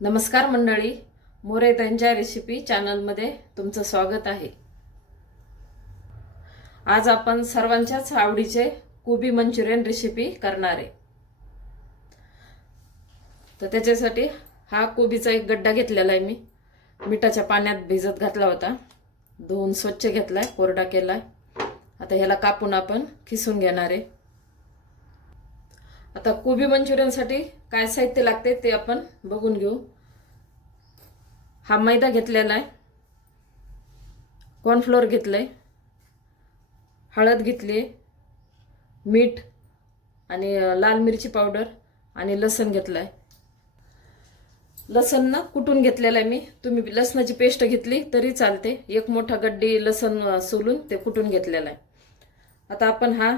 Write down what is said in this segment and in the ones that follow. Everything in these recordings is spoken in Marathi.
नमस्कार मंडळी, मोरे त्यांच्या रेसिपी चॅनलमध्ये तुमचं स्वागत आहे। आज आपण सर्वांच्याच आवडीचे कोबी मंचुरियन रेसिपी करणार आहे। तर त्याच्यासाठी हा कोबीचा एक गड्डा घेतलेला आहे, मी मिठाच्या पाण्यात भिजत घातला होता, धुवून स्वच्छ घेतलाय, कोरडा केलाय। आता ह्याला कापून आपण खिसून घेणार आहे। आता कोबी मंचुरियनसाठी काय साहित्य लागते ते आपण बघून घेऊ। हा मैदा घेतलेला आहे, कॉर्नफ्लोअर घेतलंय, हळद घेतली, मीठ आणि लाल मिरची पावडर आणि लसण घेतलाय। लसण ना कुटून घेतलेला आहे मी, तुम्ही लसणाची पेस्ट घेतली तरी चालते। एक मोठा गड्डी लसण सोलून ते कुटून घेतलेला आहे। आता आपण हा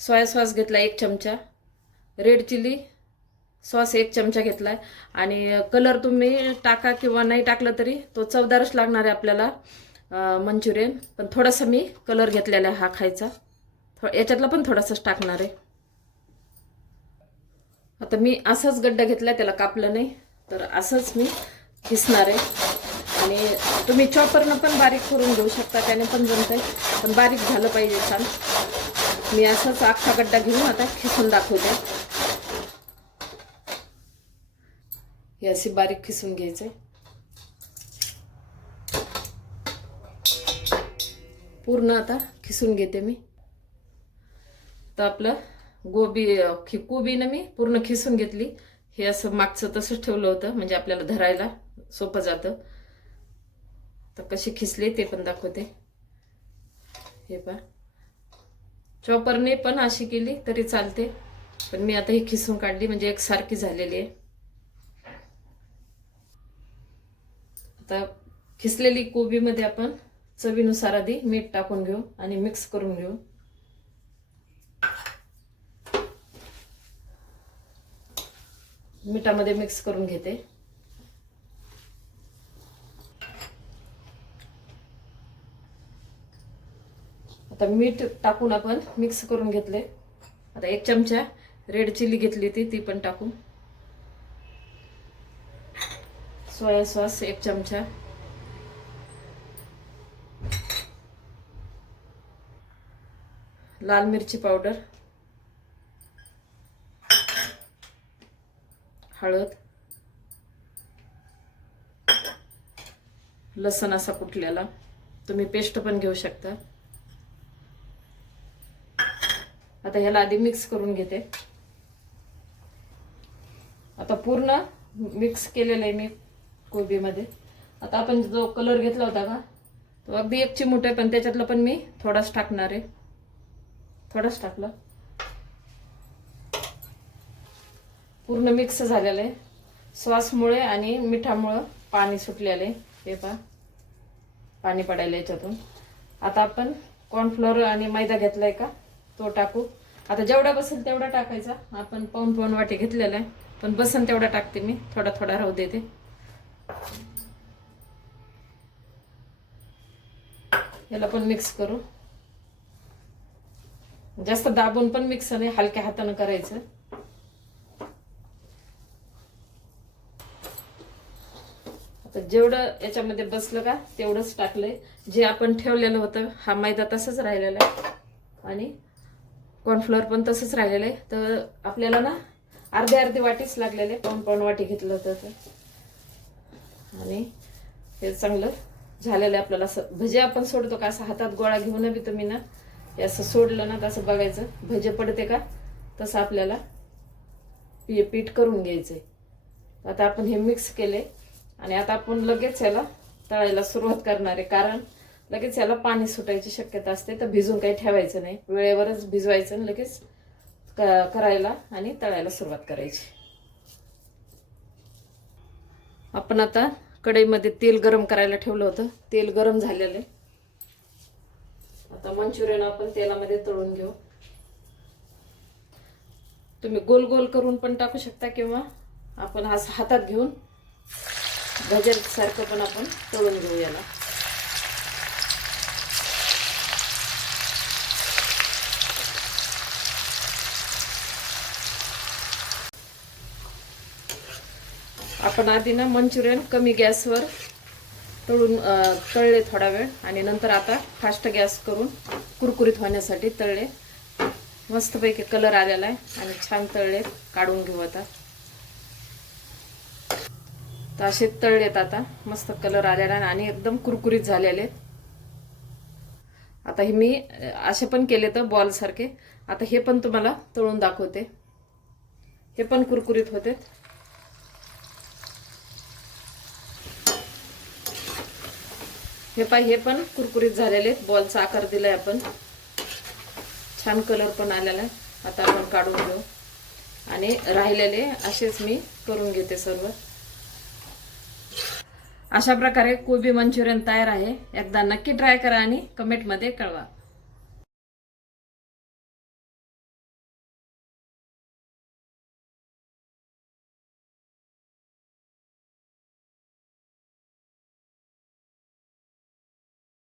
सोया सॉस घेतला 1 चमचा, रेड चिली सॉस 1 चमचा घेतलाय आणि कलर तुम्ही टाका किंवा नाही टाकलं तरी तो चवदारच लागणार आहे आपल्याला मंचुरियन। पण थोडासा मी कलर घेतलेला आहे हा खायचा, याच्यातला पण थोडासाच टाकणार आहे। आता मी असाच गड्डा घेतला, त्याला कापलं नाही, तर असंच मी किसणार आहे। आणि तुम्ही चॉपरनं पण बारीक करून घेऊ शकता, त्याने पण जमतंय, पण बारीक झालं पाहिजे छान। मी असाच अख्खा गड्डा घेऊन आता खिसून दाखवते। हे असे बारीक खिसून घ्यायचे, पूर्ण आता खिसून घेते मी। तर आपलं कोबी ना मी पूर्ण खिसून घेतली। हे असं मागचं तसंच ठेवलं होतं, म्हणजे आपल्याला धरायला सोपं जातं। तर कशी खिसली ते पण दाखवते। हे पहा, चॉपरने पण अशी केली तरी चालते, पण मी आता ही खिसून काढली म्हणजे एकसारखी झालेली आहे। आता खिसलेली कोबीमध्ये आपण चवीनुसार आधी मीठ टाकून घेऊ आणि मिक्स करून घेऊ। मिठामध्ये मिक्स करून घेते। आता मीठ टाकून आपण मिक्स करून घेतले। आता 1 चमचा रेड चिली घेतली होती, ती पण टाकू। सोया सॉस 1 चमचा, लाल मिरची पावडर, हळद, लसण असा कुटलेला, तुम्ही पेस्ट पण घेऊ शकता। आता ह्याला आधी मिक्स करून घेते। आता पूर्ण मिक्स केलेलं आहे मी कोबीमध्ये। आता आपण जो कलर घेतला होता का, तो अगदी 1 चिमूट आहे, पण त्याच्यातलं पण मी थोडाच टाकणार आहे, थोडाच टाकला। पूर्ण मिक्स झालेलं आहे, सॉसमुळे आणि मिठामुळे पाणी सुटलेलं आहे। हे पहा, पाणी पडायला याच्यातून। आता आपण कॉर्नफ्लोअर आणि मैदा घेतलाय का, तो टाकू। आता जेवढा बसेल तेवढा टाकायचा, आपण पाऊण वाटी घेतलेला आहे, पण बसन तेवढा टाकते मी, थोडा थोडा राहू देते। याला पण मिक्स करू, जास्त दाबून पण मिक्स नाही, हलक्या हाताने करायचं। आता जेवढं याच्यामध्ये बसलं का तेवढंच टाकलंय। जे आपण ठेवलेलं होतं, हा मैदा तसंच राहिलेला आहे आणि कॉर्नफ्लोअर पण तसंच राहिलेलं आहे। तर आपल्याला ना अर्धी वाटीच लागलेले, पाऊण वाटी घेतलं होतं तर। आणि हे चांगलं झालेलं आहे आपल्याला। असं भजे आपण सोडतो का, असं हातात गोळा घेऊन बी तुम्ही ना हे असं सोडलं ना, तसं बघायचं भजे पडते का, तसं आपल्याला पीठ करून घ्यायचंय। आता आपण हे मिक्स केले आणि आता आपण लगेच याला तळायला सुरुवात करणार आहे, कारण लगेच याला पाणी सुटायची शक्यता असते। तर भिजून काही ठेवायचं नाही, वेळेवरच भिजवायचं आणि लगेच करायला आणि तळायला सुरुवात करायची। आपण आता कढईमध्ये तेल गरम करायला ठेवलं होतं, तेल गरम झालेलं आहे। आता मंचुरियन आपण तेलामध्ये तळून घेऊ। तुम्ही गोल गोल करून पण टाकू शकता, किंवा आपण हातात घेऊन भज्यासारखं पण आपण तळून घेऊ याला। आपण आधी ना मंचुरियन कमी गॅसवर तळले थोडा वेळ आणि नंतर आता फास्ट गॅस करून कुरकुरीत होण्यासाठी तळले. मस्तपैकी कलर आलेला आहे आणि छान तळले. काढून घेऊ आता. तर असे तळलेत आता. मस्त कलर आलेला आहे आणि एकदम कुरकुरीत झालेले. आता हे मी असे पण केले तर बॉल सारखे. आता हे पण तुम्हाला तळून दाखवते. हे पण कुरकुरीत होते. हे पण कुरकुरीत झालेले. बॉलचा आकार दिलाय आपण. छान कलर पण आलेला आहे. आता आपण काढून घेऊ आणि राहिलेले असेच मी करून घेते सर्व. अशा प्रकारे कोबी मंचुरियन तयार आहे. एकदा नक्की ट्राय करा आणि कमेंटमध्ये कळवा.